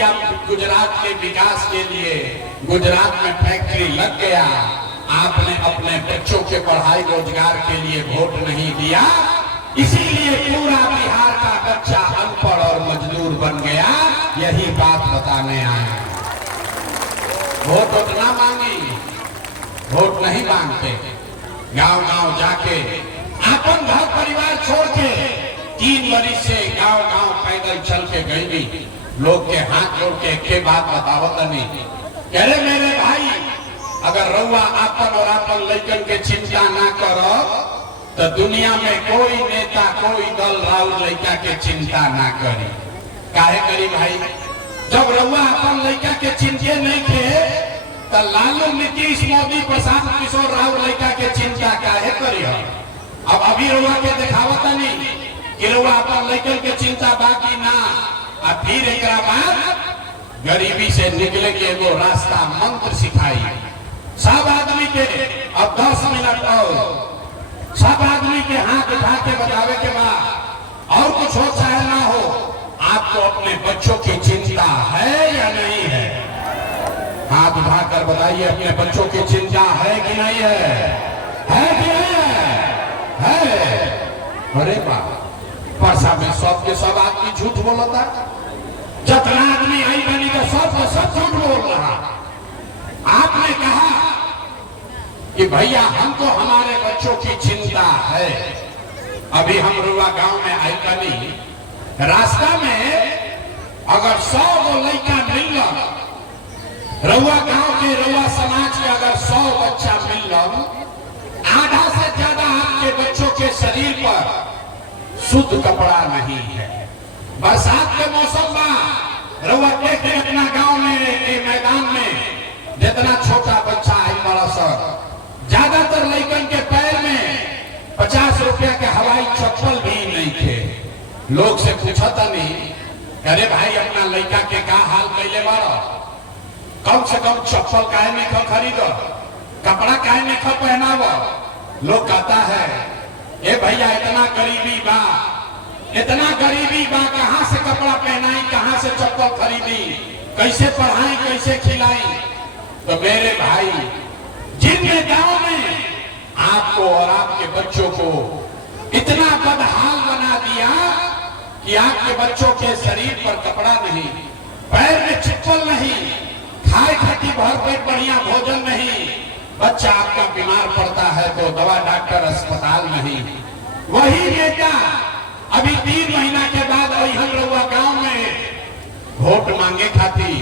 दिया गुजरात के विकास के लिए, गुजरात में फैक्ट्री लग गया। आपने अपने बच्चों के पढ़ाई रोजगार के लिए वोट नहीं दिया, इसीलिए पूरा बिहार का बच्चा अनपढ़ और मजदूर बन गया। यही बात बताने आए। वोट उतना मांगी, वोट नहीं मांगते। गांव गांव जाके अपन घर परिवार छोड़ के 3 वर्ष से गांव गांव पैदल चल के गई, लोग के हाथ जोड़ के एक बात बतावत नहीं। कह रहे मेरे भाई, अगर रउआ आपन और आपन लइकन के चिंता ना करो तो दुनिया में कोई नेता कोई दल राउर लइका के चिंता ना करी। काहे करी भाई? जब रउआ अपन लइका के चिंते नहीं थे तो लालू नीतीश मोदी प्रशांत किशोर राउर लइका के चिंता काहे करी? अब अभी रउआ के दिखावत नहीं कि रउआ अपन लइकन के चिंता बाकी ना। अब फिर एक बाद गरीबी से निकले के एगो रास्ता मंत्र सिखाई सब आदमी के। अब 10 मिनट और सब आदमी के हाथ उठा के बतावे के बाद और कुछ हो चाहे ना हो, आपको अपने बच्चों की चिंता है या नहीं है? हाथ उठाकर बताइए, अपने बच्चों की चिंता है कि नहीं है? है कि नहीं है? अरे बाप, परसा में सब के सब आदमी झूठ बोलता। जितना आदमी आई बनी तो सब झूठ बोल रहा। आपने कहा कि भैया हमको हमारे बच्चों की चिंता है। अभी हम रुआ गांव में आई बनी, रास्ता में अगर 100 गो लड़का मिल रउआ गांव के रउआ समाज के अगर 100 बच्चा मिल, आधा से ज्यादा आपके बच्चों के शरीर पर शुद्ध कपड़ा नहीं है। बरसात के मौसम में रउआ देखे अपना गांव में मैदान में जितना छोटा बच्चा है बड़ा सर, ज्यादातर लड़कन के पैर में 50 रुपया के हवाई चप्पल भी नहीं थे। लोग से पूछता नहीं, अरे भाई अपना लड़का के का हाल कैले बारो, कम से कम चप्पल काहे नहीं खरीदो, कपड़ा काहे नहीं पहनावो। लोग कहता है ए भैया इतना गरीबी बा, कहां से कपड़ा पहनाई, कहां से चप्पल खरीदी, कैसे पढ़ाई, कैसे खिलाई। तो मेरे भाई, जिनके गांव में आपको और आपके बच्चों को इतना बदहाल बना दिया कि आपके बच्चों के शरीर पर कपड़ा नहीं, पैर में चप्पल नहीं, खाए खाती भर पेट बढ़िया भोजन नहीं, बच्चा आपका बीमार पड़ता है तो दवा डॉक्टर अस्पताल नहीं। वही नेता अभी 3 महीना के बाद वही हम रउआ गांव में वोट मांगे खाती,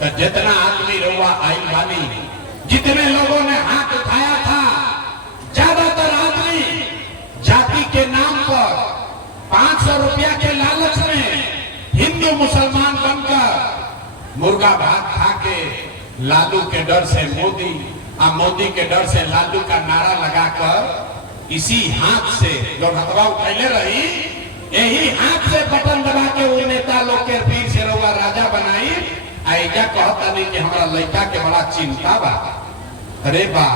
तो जितना आदमी रउआ आई बानी, जितने लोगों ने हाथ उठाया था, ज्यादातर आदमी जाति के नाम पर 500 रुपया के लालच में हिंदू मुसलमान बनकर मुर्गा भात खा के लालू के डर से मोदी के डर से लालू का नारा लगाकर इसी हाथ से जो हथवा उठैले रही, यही हाथ से बटन दबा के वो नेता लोग के पीर से रउआ राजा बनाई। ऐजा कहता नहीं कि हमारा लड़का के बड़ा चिंता बा। अरे बा,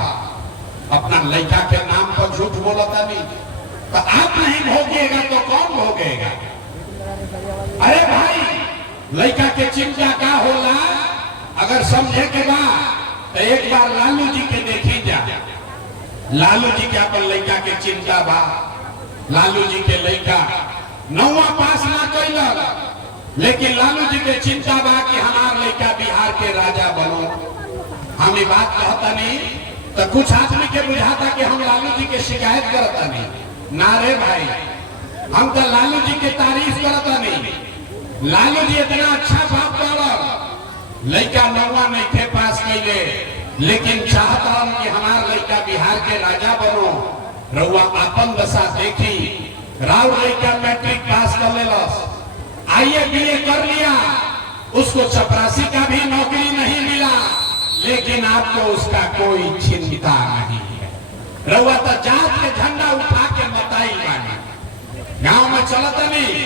अपना लड़का के नाम पर झूठ बोलता नहीं, तो आप नहीं भोगेगा तो कौन भोगेगा? अरे भाई, लड़का के चिंता का होला अगर समझे के बाद तो एक बार लालू जी के देखी जा। लालू जी के अपन लड़का के चिंता बा। लालू जी के लड़का 9वां पास ना कैला, लेकिन लालू जी के चिंता बा कि हमार लड़का बिहार के राजा बनो। हम ये बात कहता नहीं तो कुछ आदमी के बुझाता कि हम लालू जी के शिकायत करता नहीं। ना रे भाई, हम तो लालू जी के तारीफ करता नहीं। लालू जी इतना अच्छा बाप बाबा, लड़का 9वां नहीं थे पास कैले, लेकिन चाहता हम कि हमार लड़का बिहार के राजा बनो। रउआ अपन दशा देखी, राव लड़का मैट्रिक पास कर लेलस, आईए बीए कर लिया, उसको चपरासी का भी नौकरी नहीं मिला, लेकिन आपको उसका कोई चिंता नहीं है। रउआ तो जात के झंडा उठा के मताई बानी। गांव में चलता नहीं,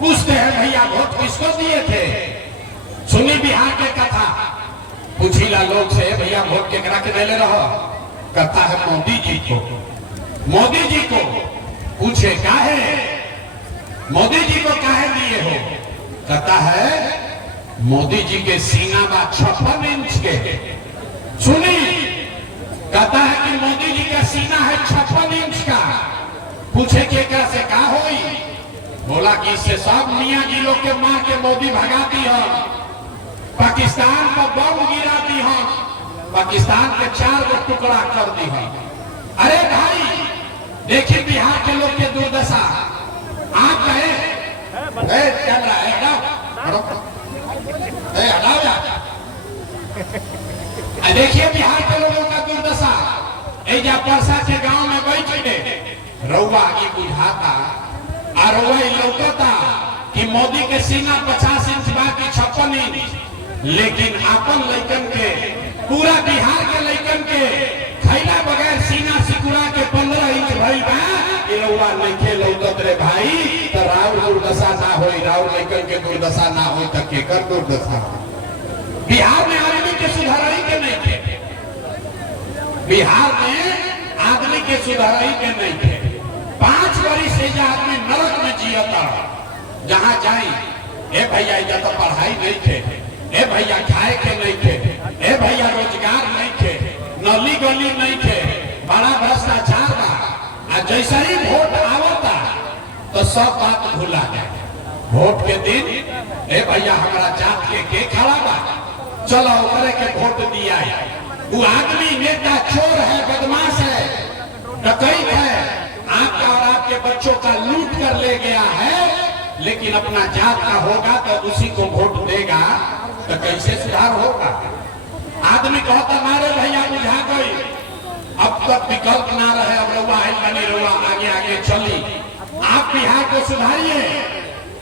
पूछते हैं भैया वोट किसको दिए थे? सुनी बिहार के कथा, पूछीला लोग से भैया वोट केकरा के देले रहो? कहता है मोदी जी को। मोदी जी को पूछे काहे? मोदी जी को काहे दिए हो? कहता है मोदी जी के सीना बा 56 इंच के। सुनी, कहता है कि मोदी जी का सीना है 56 इंच का। पूछे के कैसे का होई? बोला कि इससे सब मियां जी लोग के मार के मोदी भगाती है, पाकिस्तान पर बम गिराती है, पाकिस्तान के 4 गो टुकड़ा कर दी है। अरे भाई देखिए बिहार के लोग के दुर्दशा। आप कहे कैमरा है हटाओ, हटाओ जा। देखिए बिहार के लोगों का दुर्दशा। एजा परसा के गांव में बैठे रउआ की बुझाता और रउआ लौकता कि मोदी के सीना 50 इंच बाकी 56 इंच, लेकिन अपन लइकन के, पूरा बिहार के लइकन के खैला बगैर सीना सिकुड़ा के 15 इंच भइल बा। रउआ नइखे लौकत रे भाई, तो राव दुर्दशा ना होई, राव लइकन के दुर्दशा ना होई त केकर दुर्दशा? बिहार में आदमी के सुधाराई के नहीं थे, बिहार में आदमी के सुधाराई के नहीं थे। 5 वर्ष से जो आदमी नरक में जियता, जहां जाई ए भैया इधर तो पढ़ाई नहीं थे, ए भैया खाए के नहीं थे, ए भैया रोजगार नहीं थे, नली गली नहीं थे, बड़ा भ्रष्टाचार बा। जैसा ही वोट आवता तो सब बात भूला जाए। वोट के दिन ए भैया हमारा जात के खड़ा बा, चलो ओकरे के वोट दिया। वो आदमी नेता चोर है, बदमाश है, डकैत है, आपका और आपके बच्चों का लूट कर ले गया है, लेकिन अपना जात का होगा तो उसी को वोट देगा, तो कैसे सुधार होगा? आदमी कहता मारे भैया बुझा गई, अब तक विकल्प ना रहे, अब रउआ है बनी, रउआ आगे आगे चली, आप बिहार को सुधारिए,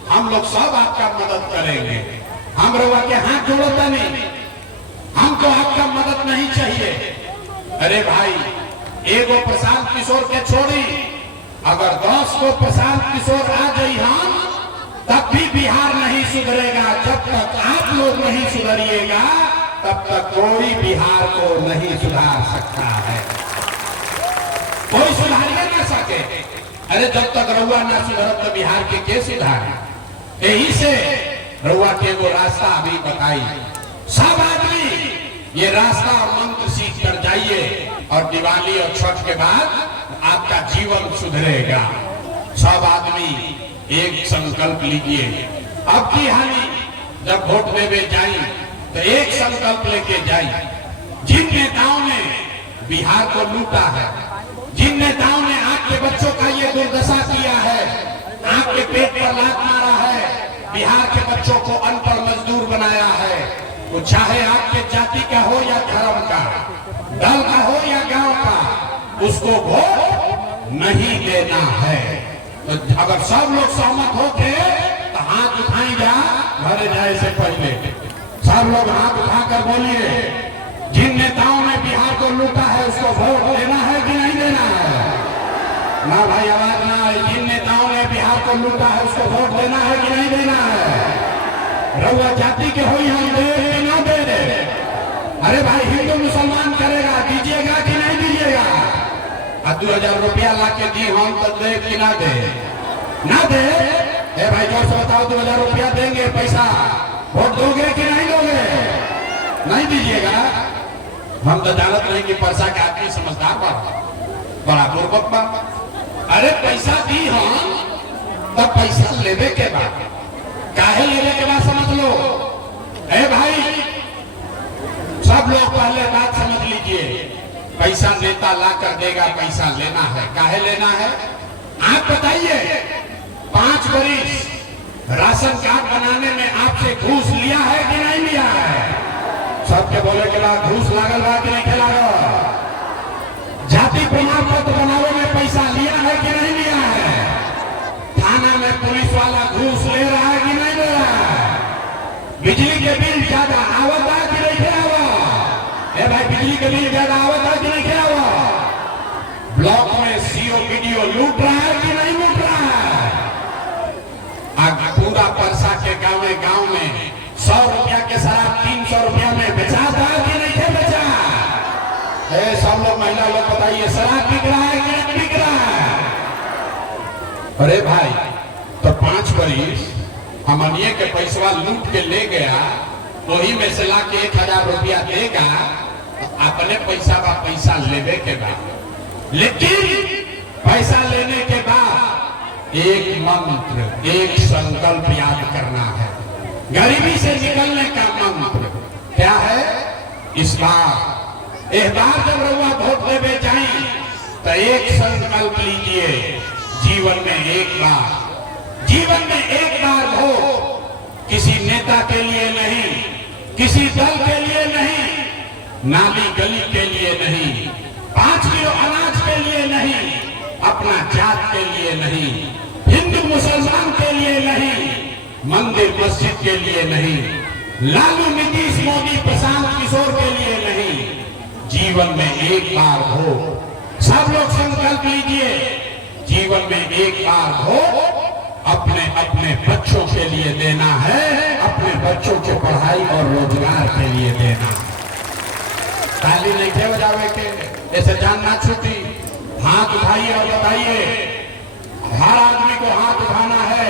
हम लोग सब आपका मदद करेंगे। हम रउआ के हाथ जोड़ता नहीं, हमको आपका मदद नहीं चाहिए। अरे भाई एगो प्रशांत किशोर के छोड़ी, अगर 10 को प्रशांत किशोर आ गई हम, तब भी बिहार नहीं सुधरेगा। जब तक आप लोग नहीं सुधरिएगा तब तक कोई बिहार को नहीं सुधार सकता है, कोई सुधार ना सके। अरे जब तक रउआ ना सुधरत तो बिहार के सुधार? यही से रउआ के वो रास्ता अभी बताई, सब आदमी ये रास्ता और मंत्र सीख कर जाइए, और दिवाली और छठ के बाद आपका जीवन सुधरेगा। सब आदमी एक संकल्प लीजिए। अब की हानि जब वोट देवे जाए तो एक संकल्प लेके जाए। जिन नेताओं ने बिहार को लूटा है, जिन नेताओं ने आपके बच्चों का ये दुर्दशा किया है, आपके पेट पर लात मारा है, बिहार के बच्चों को अनपढ़ मजदूर बनाया है, वो चाहे आपके जाति का हो या धर्म का, दल का हो या गांव का, उसको वोट नहीं देना है। तो अगर सब लोग सहमत होके तो हाथ उठाई जा, घरे जाए से पहले सब लोग हाथ उठाकर बोलिए, जिन नेताओं ने बिहार को लूटा है उसको वोट देना है कि नहीं देना है? ना भाई आवाज ना आए। जिन नेताओं ने बिहार को लूटा है उसको वोट देना है कि नहीं देना है? रउआ जाति के हो हम दे कि ना दे? अरे भाई हिंदू मुसलमान करेगा, दीजिएगा कि नहीं दीजिएगा? 2000 रुपया ला के दी हम तो दे कि ना दे? ना दे? ए भाई जोर से बताओ, 2000 रुपया देंगे पैसा, वोट दोगे कि नहीं दोगे? नहीं दीजिएगा? हम तो जानत नहीं कि परसा के आदमी समझदार बा, बड़ा पूर्वक बा। अरे पैसा दी हम तब पैसा लेवे के बाद, काहे लेवे के बाद समझ लो। ए भाई सब लोग पहले बात समझ लीजिए, पैसा नेता ला कर देगा, पैसा लेना है, काहे लेना है? आप बताइए, 5 वर्ष राशन कार्ड बनाने में आपसे घूस लिया है कि नहीं लिया है? सबके बोले के बाद घूस लागल बा कि नहीं लागल? जाति प्रमाण पत्र बनाने में पैसा लिया है कि नहीं लिया है? थाना में पुलिस वाला घूस ले रहा है कि नहीं ले रहा है? बिजली के बिल ज्यादा आवत है कि नहीं आवत? ए भाई बिजली के बिल ज्यादा आवत है कि नहीं आवत? ब्लॉक में सीओ वीडियो लूट रहा है कि नहीं लूट रहा है? पूरा परसा के गाँव में 100 रुपया के शराब 300 रुपया में बेचा था कि नहीं बेचा? सब लोग महिला लोग बताइए, शराब बिक रहा है कि नहीं बिक रहा है? अरे भाई तो 5 वर्ष हमनिए के पैसा लूट के ले गया, वही में से ला के 1000 रुपया देगा, अपने पैसा बा पैसा लेवे के बाद, लेकिन पैसा लेने के बाद एक मंत्र, एक संकल्प याद करना है, गरीबी से निकलने का मंत्र क्या है? इस बार जब रउआ वोट देवे जाए तो एक संकल्प लीजिए, जीवन में एक बार वोट, किसी नेता के लिए नहीं, किसी दल के लिए नहीं, नाली गली के लिए नहीं, 5 किलो अनाज के लिए नहीं, अपना जात के लिए नहीं, हिंदू मुसलमान के लिए नहीं, मंदिर मस्जिद के लिए नहीं, लालू नीतीश मोदी प्रशांत किशोर के लिए नहीं, जीवन में एक बार वोट। सब लोग संकल्प लीजिए, जीवन में एक बार वोट अपने अपने बच्चों के लिए देना है, अपने बच्चों के पढ़ाई और रोजगार के लिए देना। ताली नहीं थे बजावे के, ऐसे जान ना छूटी। हाथ उठाइए और बताइए, हर आदमी को हाथ उठाना है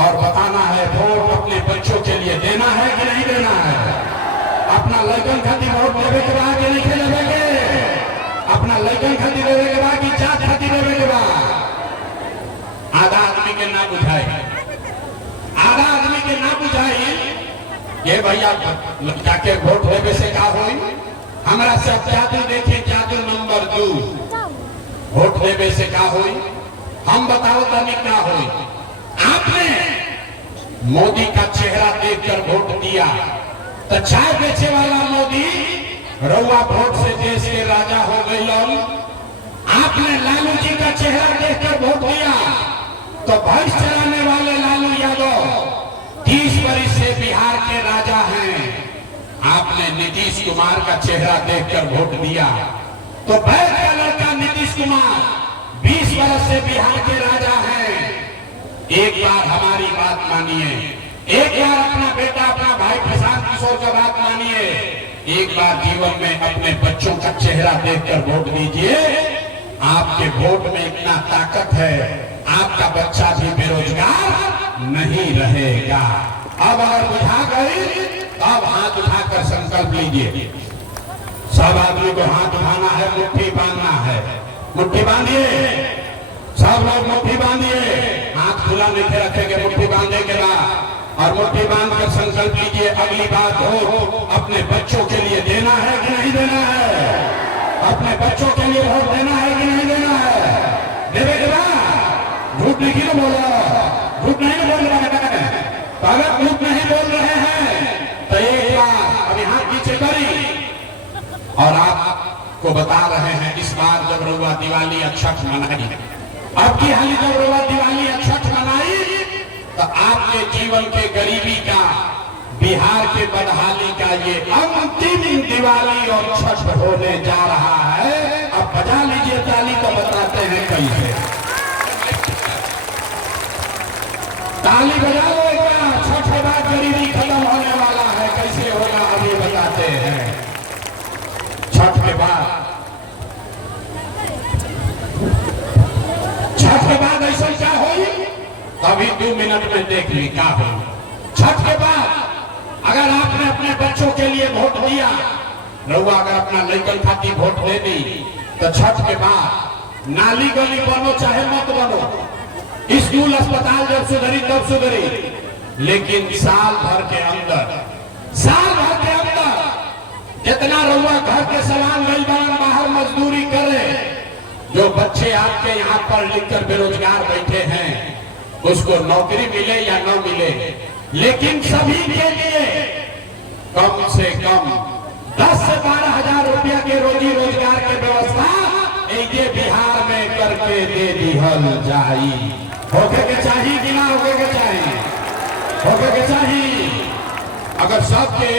और बताना है वोट अपने बच्चों के लिए देना है कि नहीं देना है। अपना लड़कन खातिर वोट देवे के बाद नहीं खेलेगे के, अपना लड़कन खातिर देवे के बाद की जात खातिर देवे के बाद। आधा आदमी के ना बुझाई, आधा आदमी के ना बुझाई, ये भैया जाके वोट देवे से का होई? हमारा सब जादू देखिए, जादू नंबर 2, वोट देवे से का होई? हम बताओ तभी क्या होई? आपने मोदी का चेहरा देखकर वोट दिया तो चाय बेचे वाला मोदी रउआ वोट से देश के राजा हो गए। आपने लालू जी का चेहरा देखकर वोट दिया तो भैंस चलाने वाले लालू यादव 30 वर्ष से बिहार के राजा हैं। आपने नीतीश कुमार का चेहरा देखकर वोट दिया तो बैठ का लड़का नीतीश कुमार 20 वर्ष से बिहार के राजा हैं। एक बार हमारी बात मानिए, एक बार अपना बेटा अपना भाई प्रशांत किशोर का बात मानिए, एक बार जीवन में अपने बच्चों का चेहरा देखकर वोट दीजिए। आपके वोट में इतना ताकत है, आपका बच्चा भी बेरोजगार नहीं रहेगा। अब अगर बुझा गई अब हाथ उठाकर संकल्प लीजिए। सब आदमी को हाथ उठाना है, मुट्ठी बांधना है। मुट्ठी बांधिए, सब लोग मुट्ठी बांधिए, हाथ खुला नहीं रखेंगे। मुट्ठी बांधने के बाद और मुट्ठी बांध कर संकल्प लीजिए, अगली बात हो अपने बच्चों के लिए देना है कि नहीं देना है? अपने बच्चों के लिए वोट देना है कि नहीं देना है? देवे के बाद झूठ नहीं क्यों बोला? झूठ नहीं बोल रहे हैं। तो अगर झूठ नहीं बोल रहे हैं तो एक बार अभी हाथ पीछे करी और आपको बता रहे हैं, इस बार जब रउआ दिवाली और छठ मनाई, अब की हाली जब रउआ दिवाली और छठ मनाई तो आपके जीवन के गरीबी का, बिहार के बदहाली का ये अंतिम दिवाली और छठ होने जा रहा है। अब बजा लीजिए ताली तो बताते हैं कैसे। ताली बजा लो, छठ के बाद गरीबी खत्म होने वाला है, कैसे होगा अभी बताते हैं। छठ के बाद ऐसा क्या होगी अभी 2 मिनट में देख ली क्या हो। छठ के बाद अगर आपने अपने बच्चों के लिए वोट दिया, रउआ अगर अपना लड़कन खातिर वोट दे दी तो छठ के बाद नाली गली बनो चाहे मत बनो, स्कूल अस्पताल जब सुधरी तब सुधरी, लेकिन साल भर के अंदर जितना रउआ घर के सलाम गई बाहर मजदूरी करे, जो बच्चे आपके यहाँ पढ़ लिख कर बेरोजगार बैठे हैं उसको नौकरी मिले या न मिले, लेकिन सभी के लिए कम से कम 10 से 12 हजार रुपया के रोजी रोजगार की व्यवस्था ये बिहार में करके दे दिहल जाई। होके के चाहिए कि ना होके के चाहिए? होके के चाहिए। अगर सबके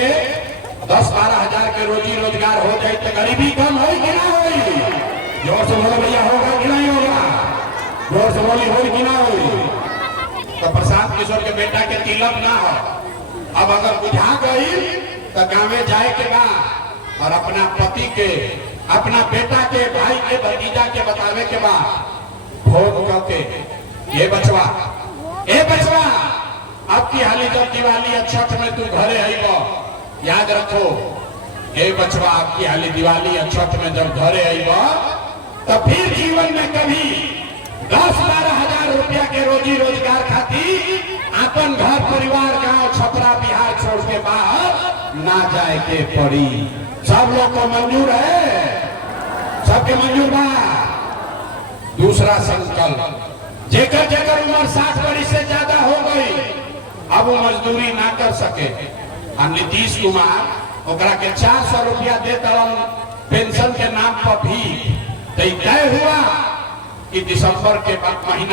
10-12 हजार के रोजी रोजगार हो जाए तो गरीबी कम हो कि ना हो? जोर से बोलो भैया, होगा कि नहीं होगा? जोर से बोली हो कि ना हो? तो प्रशांत किशोर के बेटा के तिलक ना हो, अब अगर बुझा गई तो गाँव जाए के बाद और अपना पति के, अपना बेटा के, भाई के, भतीजा के बतावे के बाद भोग करके ये बचवा अब की हाली जब दिवाली छठ में तू घरे आईब याद रखो, हे बचवा, आपकी हाली दिवाली और छठ में जब घरे आईबा तो फिर जीवन में कभी 10-12 हजार रुपया के रोजी रोजगार खाती अपन घर परिवार गांव छपरा बिहार छोड़ के बाहर ना जाए के पड़ी। सब लोग को मंजूर है? सबके मंजूर बा? दूसरा संकल्प, जेकर जेकर उम्र 60 वर्ष से ज्यादा हो गई, अब वो मजदूरी ना कर सके, हम नीतीश कुमार ओकरा के 400 रुपया देता पेंशन के नाम पर भी तय हुआ कि दिसंबर के महीना